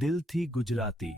દિલથી ગુજરાતી.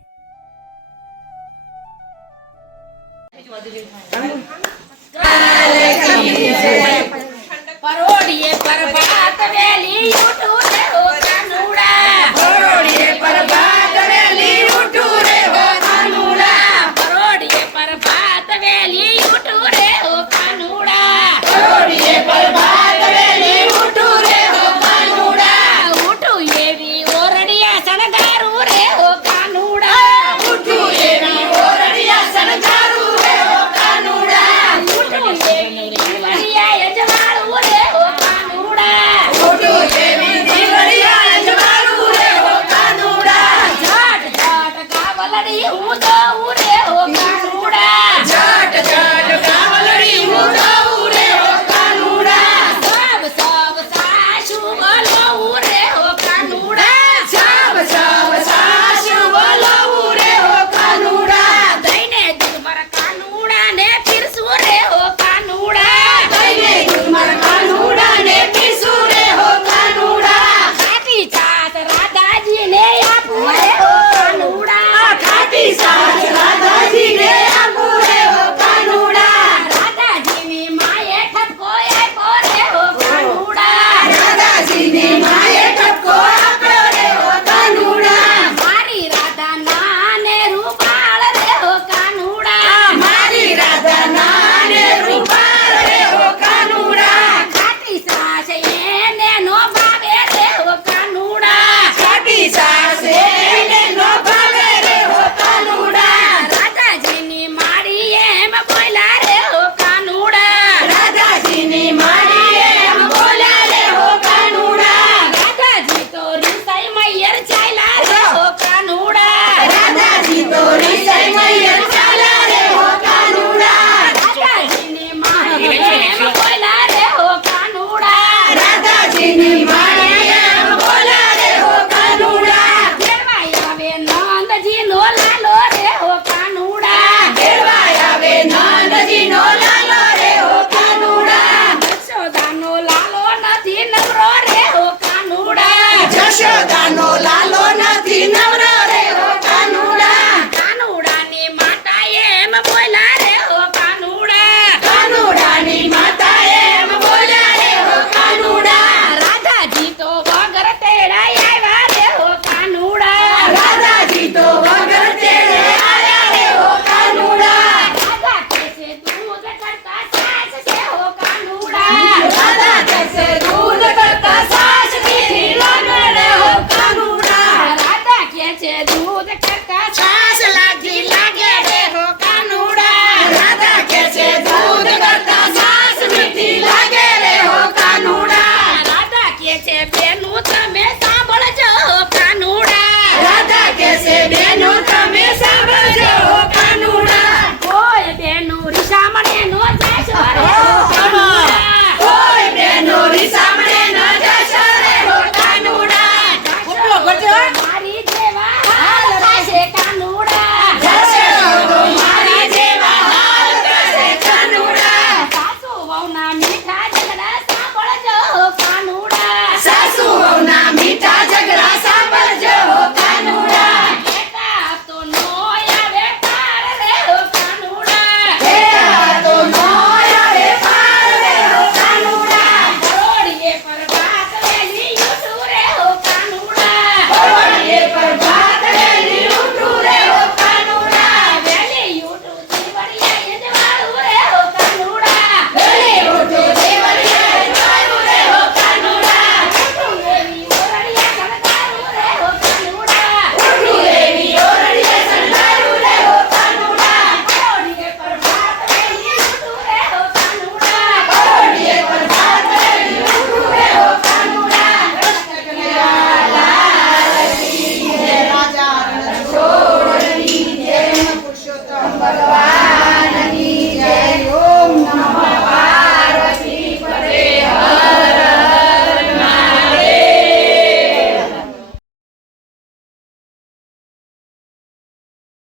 પરોડીએ પરભાત વેલી ઉઠું રે હો કાનુડા. પરોડીએ પરભાત વેલી ઉઠું રે હો કાનુડા. પરોડીએ પરભાત વેલી ઉઠું રે હો કાનુડા. પરોડીએ પરભાત વેલી ઉઠું રે હો કાનુડા. ઉઠું એવી ઓરડિયા શણગારું રે હો કાનુડા. ઉઠું એવી ઓરડિયા શણગારું રે હો કાનુડા. ઉઠું એવી દીવડિયા અજવાળું રે હો કાનુડા. ઉઠું એવી દીવડિયા અજવાળું રે હો કાનુડા. ઝટ ઝટ કાવલડી હું દઉં રે હો કાનુડા. ઝટ ઝટ કાવલડી હું દઉં રે હો કાનુડા. સબ સબ સાસુ બોલવું રે હો કાનુડા. સબ સબ સાસુ બોલવું રે હો કાનુડા. દઈને દુર્મર કાનુડા ને પીરસું રે હો કાનુડા. દઈને દુર્મર કાનુડા ને પીરસું રે હો કાનુડા. ખાટી છાશ રાધાજી ને આપું રે હો કાનુડા. ખાટી છાશ રાધાજી ને આપું રે હો કાનુડા. રાધાજીની માએ ઠપકો આપ્યો રે હો કાનુડા. રાધાજીની માએ ઠપકો આપ્યો રે હો કાનુડા. મારી રાધા નાને રૂપાળ રે હો કાનુડા. મારી રાધા નાને રૂપાળ રે હો કાનુડા. ખાટી છાશ એને નો ભાવે રે હો કાનુડા. ખાટી છાશ એને નો ભાવે રે હો કાનુડા. રાધાજીની માડી એમ બોલ્યા રે હો કાનુડા. રાધાજીની માડી એમ બોલ્યા રે હો કાનુડા. રાધાજી તો રીસાઈ મૈયર ચાલ્યા રે હો કાનુડા. રાધાજી તો રીસાઈ મૈયર ચાલ્યા રે હો કાનુડા. રાધાજીની માડી એમ બોલ્યા રે હો કાનુડા. રાધાજીની માડી એમ બોલ્યા રે હો કાનુડા. ઘેરવાય આવે નંદજી નો લાલો રે હો કાનુડા. ઘેરવાય આવે નંદજી નો લાલો રે હો કાનુડા. જશોદાનો લાલો નથી નવરો રે હો કાનુડા. જશોદાનો લાલો નથી નવરો રે હો કાનુડા. કાનુડાની માતા એમ બોલ્યા રે હો કાનુડા. કાનુડાની માતા એમ બોલ્યા રે હો કાનુડા. રાધાજી તો વગર તેડાય આવ્યા રે હો કાનુડા. રાધાજી તો વગર તેડે આવ્યા રે હો કાનુડા. રાધા કહેશે દૂધ કરતા સાસ છે હો કાનુડા. રાધા કહેશે દૂધ કરતા સાસ થી લાગે રે હો કાનુડા. રાધા કહે છે દૂધ કરતા સાસ